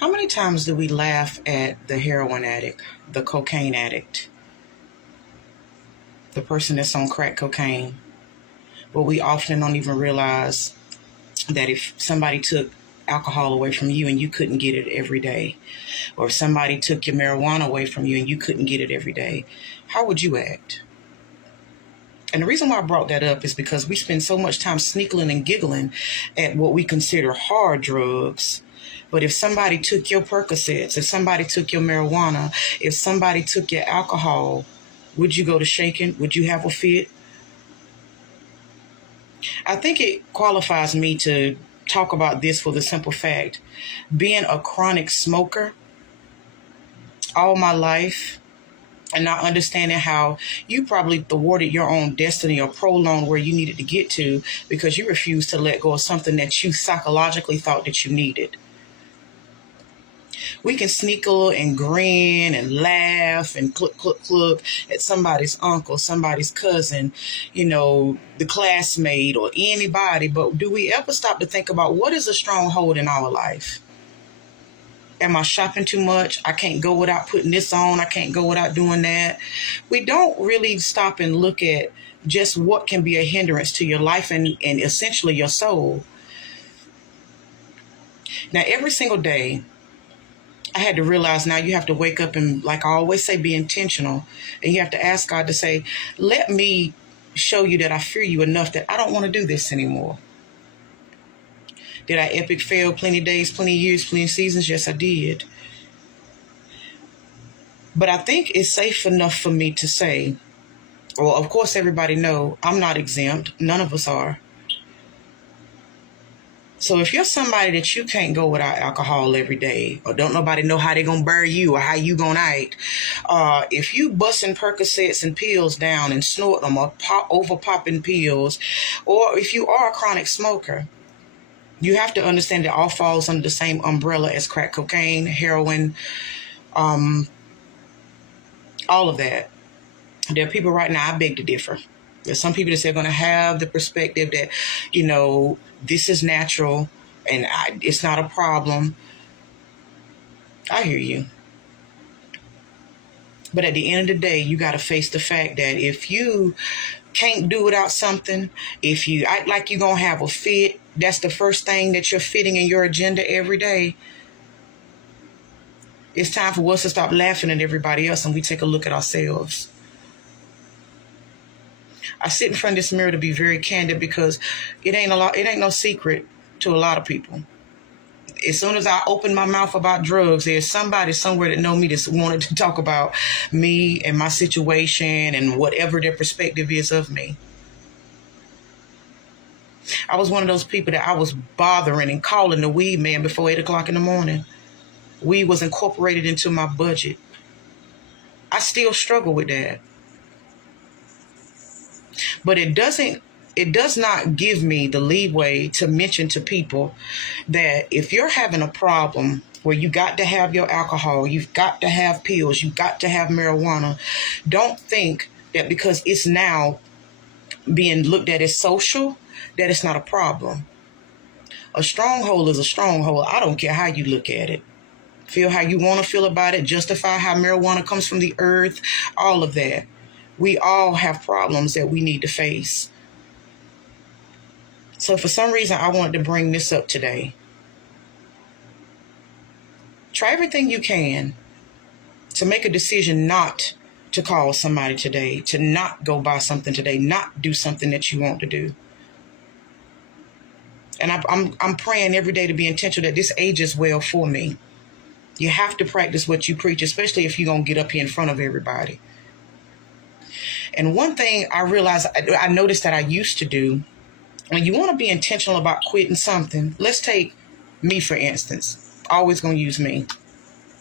How many times do we laugh at the heroin addict, the cocaine addict, the person that's on crack cocaine? But we often don't even realize that if somebody took alcohol away from you and you couldn't get it every day, or if somebody took your marijuana away from you and you couldn't get it every day, how would you act? And the reason why I brought that up is because we spend so much time sneakling and giggling at what we consider hard drugs. But if somebody took your Percocets, if somebody took your marijuana, if somebody took your alcohol, would you go to shaking? Would you have a fit? I think it qualifies me to talk about this for the simple fact, being a chronic smoker all my life, and not understanding how you probably thwarted your own destiny or prolonged where you needed to get to because you refused to let go of something that you psychologically thought that you needed. We can sneakle and grin and laugh and cluck at somebody's uncle, somebody's cousin, the classmate or anybody. But do we ever stop to think about what is a stronghold in our life? Am I shopping too much? I can't go without putting this on. I can't go without doing that. We don't really stop and look at just what can be a hindrance to your life and essentially your soul. Now, every single day, I had to realize now you have to wake up and, like I always say, be intentional. And you have to ask God to say, let me show you that I fear you enough that I don't want to do this anymore. Did I epic fail plenty days, plenty years, plenty seasons? Yes, I did. But I think it's safe enough for me to say, well, of course, everybody know I'm not exempt. None of us are. So if you're somebody that you can't go without alcohol every day, or don't nobody know how they gonna bury you or how you gonna act, if you busting Percocets and pills down and snort them or over popping pills, or if you are a chronic smoker, you have to understand that all falls under the same umbrella as crack cocaine, heroin, all of that. There are people right now, I beg to differ. There's some people that say going to have the perspective that, this is natural and it's not a problem. I hear you. But at the end of the day, you got to face the fact that if you can't do without something, if you act like you're going to have a fit, that's the first thing that you're fitting in your agenda every day. It's time for us to stop laughing at everybody else and we take a look at ourselves. I sit in front of this mirror to be very candid because it ain't no secret to a lot of people. As soon as I open my mouth about drugs, there's somebody somewhere that know me that wanted to talk about me and my situation and whatever their perspective is of me. I was one of those people that I was bothering and calling the weed man before 8 o'clock in the morning. Weed was incorporated into my budget. I still struggle with that. But it does not give me the leeway to mention to people that if you're having a problem where you got to have your alcohol, you've got to have pills, you've got to have marijuana, don't think that because it's now being looked at as social, that it's not a problem. A stronghold is a stronghold. I don't care how you look at it. Feel how you want to feel about it, justify how marijuana comes from the earth, all of that. We all have problems that we need to face. So for some reason, I wanted to bring this up today. Try everything you can to make a decision not to call somebody today, to not go buy something today, not do something that you want to do. And I'm praying every day to be intentional that this ages well for me. You have to practice what you preach, especially if you're going to get up here in front of everybody. And one thing I realized, I noticed that I used to do, when you want to be intentional about quitting something, let's take me, for instance. Always going to use me.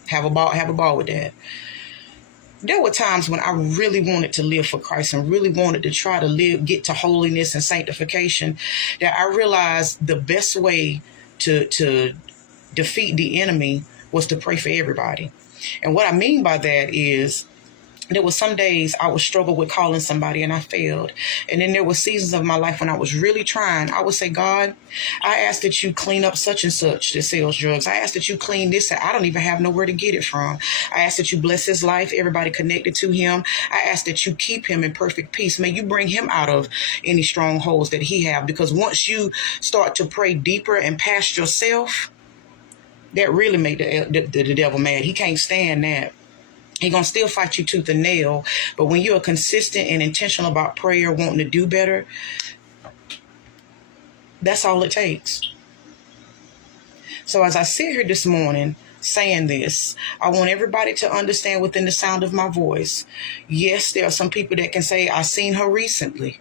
Have a ball with that. There were times when I really wanted to live for Christ and really wanted to try to get to holiness and sanctification, that I realized the best way to defeat the enemy was to pray for everybody. And what I mean by that is, There were some days I would struggle with calling somebody and I failed. And then there were seasons of my life when I was really trying. I would say, God, I ask that you clean up such and such that sells drugs. I ask that you clean this. I don't even have nowhere to get it from. I ask that you bless his life, everybody connected to him. I ask that you keep him in perfect peace. May you bring him out of any strongholds that he have. Because once you start to pray deeper and past yourself, that really made the devil mad. He can't stand that. He's going to still fight you tooth and nail. But when you're consistent and intentional about prayer, wanting to do better, that's all it takes. So as I sit here this morning saying this, I want everybody to understand within the sound of my voice. Yes, there are some people that can say, I seen her recently.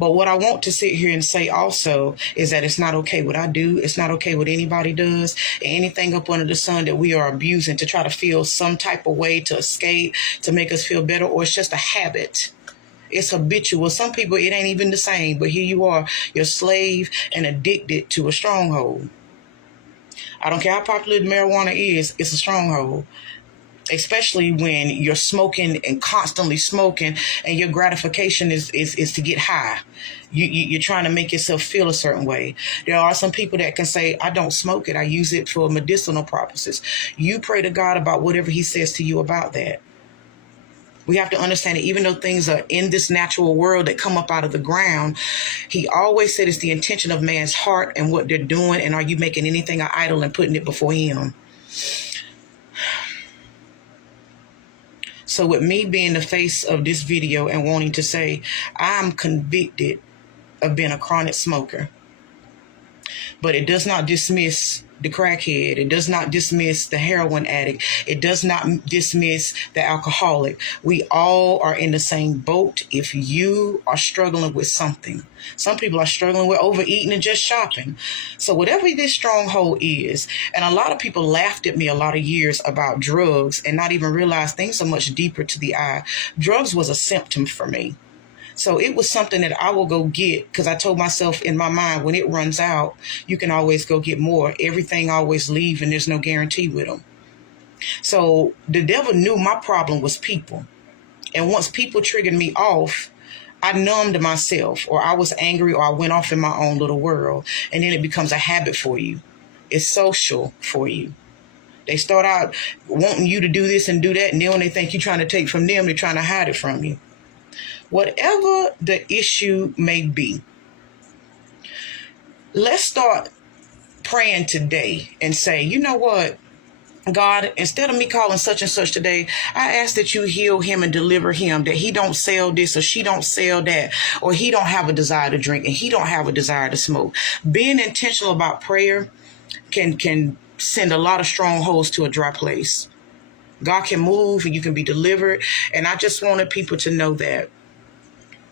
But what I want to sit here and say also is that it's not okay what I do. It's not okay what anybody does. Anything up under the sun that we are abusing to try to feel some type of way, to escape, to make us feel better, or it's just a habit. It's habitual. Some people, it ain't even the same. But here you are, you're slave and addicted to a stronghold. I don't care how popular marijuana is, it's a stronghold. Especially when you're smoking and constantly smoking and your gratification is to get high. You're trying to make yourself feel a certain way. There are some people that can say, I don't smoke it. I use it for medicinal purposes. You pray to God about whatever he says to you about that. We have to understand that even though things are in this natural world that come up out of the ground, he always said it's the intention of man's heart and what they're doing. And are you making anything an idol and putting it before him? So with me being the face of this video and wanting to say, I'm convicted of being a chronic smoker. But it does not dismiss the crackhead. It does not dismiss the heroin addict. It does not dismiss the alcoholic. We all are in the same boat if you are struggling with something. Some people are struggling with overeating and just shopping. So whatever this stronghold is, and a lot of people laughed at me a lot of years about drugs and not even realize things are much deeper to the eye. Drugs was a symptom for me. So it was something that I will go get because I told myself in my mind, when it runs out, you can always go get more. Everything always leave and there's no guarantee with them. So the devil knew my problem was people. And once people triggered me off, I numbed myself, or I was angry, or I went off in my own little world. And then it becomes a habit for you. It's social for you. They start out wanting you to do this and do that. And then when they think you're trying to take from them, they're trying to hide it from you. Whatever the issue may be, let's start praying today and say, you know what, God, instead of me calling such and such today, I ask that you heal him and deliver him, that he don't sell this or she don't sell that, or he don't have a desire to drink and he don't have a desire to smoke. Being intentional about prayer can send a lot of strongholds to a dry place. God can move and you can be delivered. And I just wanted people to know that.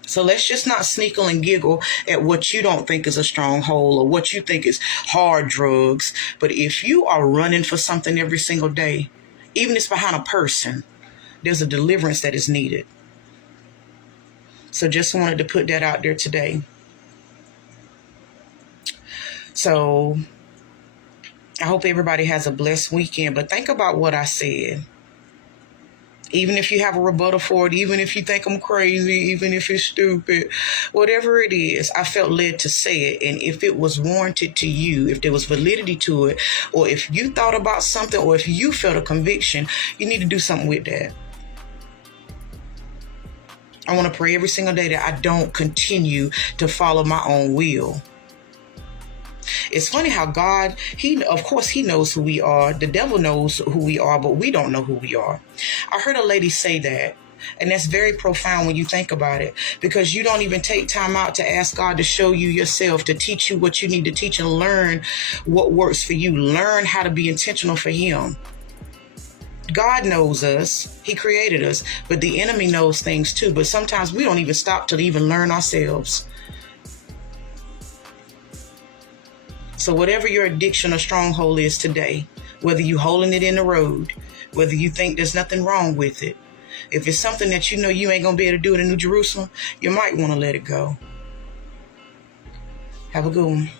So let's just not sneakle and giggle at what you don't think is a stronghold or what you think is hard drugs. But if you are running for something every single day, even if it's behind a person, there's a deliverance that is needed. So just wanted to put that out there today. So I hope everybody has a blessed weekend. But think about what I said. Even if you have a rebuttal for it, even if you think I'm crazy, even if it's stupid, whatever it is, I felt led to say it. And if it was warranted to you, if there was validity to it, or if you thought about something, or if you felt a conviction, you need to do something with that. I want to pray every single day that I don't continue to follow my own will. It's funny how God, of course, he knows who we are. The devil knows who we are, but we don't know who we are. I heard a lady say that, and that's very profound when you think about it, because you don't even take time out to ask God to show you yourself, to teach you what you need to teach and learn what works for you. Learn how to be intentional for him. God knows us. He created us, but the enemy knows things too. But sometimes we don't even stop to even learn ourselves. So whatever your addiction or stronghold is today, whether you're holding it in the road, whether you think there's nothing wrong with it, if it's something that you know you ain't going to be able to do it in New Jerusalem, you might want to let it go. Have a good one.